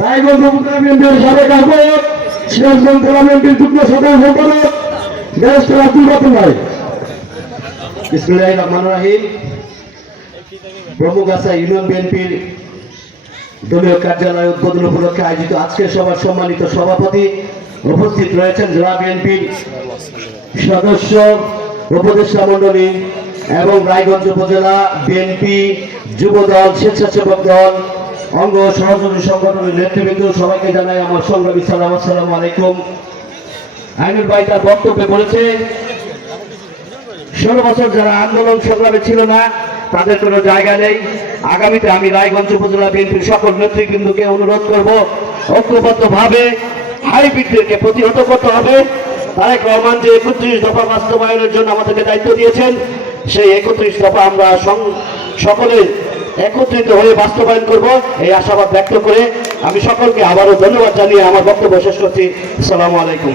রায়গঞ্জ উপজেলা বিএনপির সাবেক আহ্বায়ক, সিরাজগঞ্জ জেলা বিএনপির যুগ্ম সাধারণ সম্পাদক ব্যারিস্টার আব্দুল বাতিল ভাই। বিসমিল্লাহির রহমানির রহিম। ব্রহ্মগাছা ইউনিয়ন বিএনপির দলীয় কার্যালয় উদ্বোধন উপলক্ষে আয়োজিত আজকের সভার সম্মানিত সভাপতি উপস্থিত রয়েছেন জেলা বিএনপির সদস্য, উপদেষ্টা মণ্ডলী এবং রায়গঞ্জ উপজেলা বিএনপি যুবদল, স্বেচ্ছাসেবক দল, অঙ্গ সহযোগী সংগঠনের নেতৃবৃন্দ, সবাইকে জানাই আমার সংগ্রামী সালাম। আসসালামু আলাইকুম। আইনুল ভাই তার বক্তব্যে বলেছে 16 বছর যারা আন্দোলন সংগ্রামে ছিল না তাদের কোনো জায়গা নেই। আগামীতে আমি রায়গঞ্জ উপজেলা বিএনপির সকল নেতৃবৃন্দকে অনুরোধ করব, ঐক্যবদ্ধভাবে হাইব্রিডদেরকে প্রতিহত করতে হবে। তারেক রহমান যে 31 দফা বাস্তবায়নের জন্য আমাদেরকে দায়িত্ব দিয়েছেন, সেই 31 দফা আমরা সকলে একত্রিত হয়ে বাস্তবায়ন করব, এই আশাবাদ ব্যক্ত করে আমি সকলকে আবারও ধন্যবাদ জানিয়ে আমার বক্তব্য শেষ করছি। আসসালামু আলাইকুম।